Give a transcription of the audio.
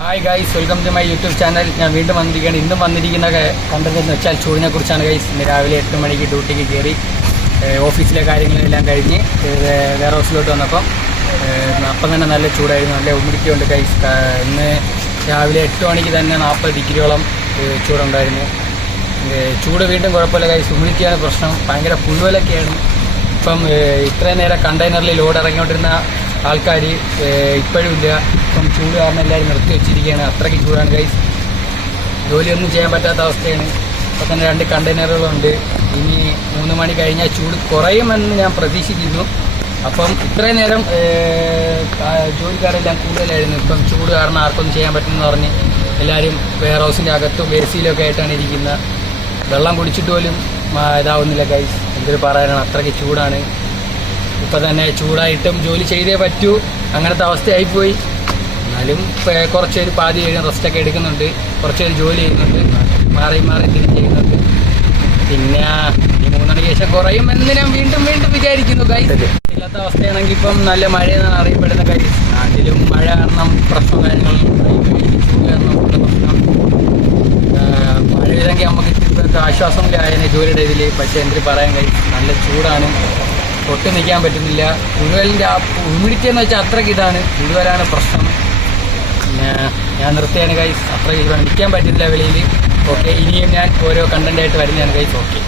Hi guys, welcome to my YouTube channel. ഞാൻ വീണ്ടും വന്നിരിക്കുകയാണ്. ഇന്നും വന്നിരിക്കുന്ന കണ്ടന്റ് എന്ന് വെച്ചാൽ ചൂടിനെ കുറിച്ചാണ് ഗൈസ്. ഇന്ന് രാവിലെ 8 മണിക്ക് ഡ്യൂട്ടിക്ക് കയറി ഓഫീസിലെ കാര്യങ്ങളെല്ലാം കഴിഞ്ഞ് വെയർ ഹൗസിലോട്ട് വന്നപ്പം അപ്പം തന്നെ നല്ല ചൂടായിരുന്നു, നല്ല ഹ്യൂമിഡിറ്റി ഉണ്ട് ഗൈസ്. ഇന്ന് രാവിലെ 8 മണിക്ക് തന്നെ 40 ഡിഗ്രിയോളം ചൂടുണ്ടായിരുന്നു. ചൂട് വീണ്ടും കുഴപ്പമില്ല ഗൈസ്, ഹ്യൂമിഡിറ്റിയാണ് പ്രശ്നം. ഭയങ്കര പുഴുവലൊക്കെയാണ്. ഇപ്പം ഇത്രയും നേരം കണ്ടെയ്നറിൽ ലോഡ് ഇറങ്ങിക്കൊണ്ടിരുന്ന ആൾക്കാർ ഇപ്പോഴും ഇല്ല. ഇപ്പം ചൂട് കാരണം എല്ലാവരും നിർത്തി വെച്ചിരിക്കുകയാണ്. അത്രയ്ക്ക് ചൂടാണ് ഗൈസ്. ജോലിയൊന്നും ചെയ്യാൻ പറ്റാത്ത അവസ്ഥയാണ്. ഇപ്പം തന്നെ 2 കണ്ടെയ്നറുകളുണ്ട്. ഇനി 3 മണി കഴിഞ്ഞാൽ ചൂട് കുറയുമെന്ന് ഞാൻ പ്രതീക്ഷിക്കുന്നു. അപ്പം ഇത്രയും നേരം ജോലിക്കാരെല്ലാം കൂടുതലായിരുന്നു. ഇപ്പം ചൂട് കാരണം ആർക്കൊന്നും ചെയ്യാൻ പറ്റുമെന്ന് പറഞ്ഞ് എല്ലാവരും വെയർ ഹൗസിൻ്റെ അകത്തും എ സിയിലൊക്കെ ആയിട്ടാണ് ഇരിക്കുന്നത്. വെള്ളം കുടിച്ചിട്ട് പോലും ഇതാവുന്നില്ല ഗൈസ്. എന്തൊരു പറയാനാണ്, അത്രയ്ക്ക് ചൂടാണ്. ഇപ്പം തന്നെ ചൂടായിട്ടും ജോലി ചെയ്തേ പറ്റൂ, അങ്ങനത്തെ അവസ്ഥയായിപ്പോയി. എന്നാലും കുറച്ചൊരു പാതി കഴിഞ്ഞ് റെസ്റ്റൊക്കെ എടുക്കുന്നുണ്ട്, കുറച്ചൊരു ജോലി ചെയ്യുന്നുണ്ട്, മാറി തിരിച്ച് ചെയ്യുന്നുണ്ട്. പിന്നെ ഈ 3 മണിക്ക് ശേഷം കുറയുമെന്ന് ഞാൻ വീണ്ടും വിചാരിക്കുന്നു ഗൈസ്. ഇല്ലാത്ത അവസ്ഥയാണെങ്കിൽ ഇപ്പം നല്ല മഴയെന്നാണ് അറിയപ്പെടുന്ന ഗൈസ്. നാട്ടിലും മഴ കാരണം പ്രശ്നം കാര്യങ്ങളും ചൂട് കാരണം ഉള്ള പ്രശ്നം. മഴ ഇല്ലെങ്കിൽ നമുക്ക് ഇപ്പോഴത്തെ ആശ്വാസമില്ലായതിനെ ജോലിയുടെ ഇതിൽ. പക്ഷേ എന്തിന് പറയാൻ ഗൈസ്, നല്ല ചൂടാണ്, ഒട്ട് നിൽക്കാൻ പറ്റുന്നില്ല. പുഴുവലിൻ്റെ ആ ഹ്യൂമിഡിറ്റി എന്ന് വെച്ചാൽ അത്രയ്ക്ക് ഇതാണ്, പുഴുവലാണ് പ്രശ്നം. പിന്നെ ഞാൻ നിർത്തിയാണ് ഗൈസ്, അത്രയ്ക്ക് നിൽക്കാൻ പറ്റുന്നില്ല വെളിയിൽ. ഓക്കെ, ഇനിയും ഞാൻ ഓരോ കണ്ടൻ്റായിട്ട് വരുന്നതാണ് ഗൈസ്. ഓക്കെ.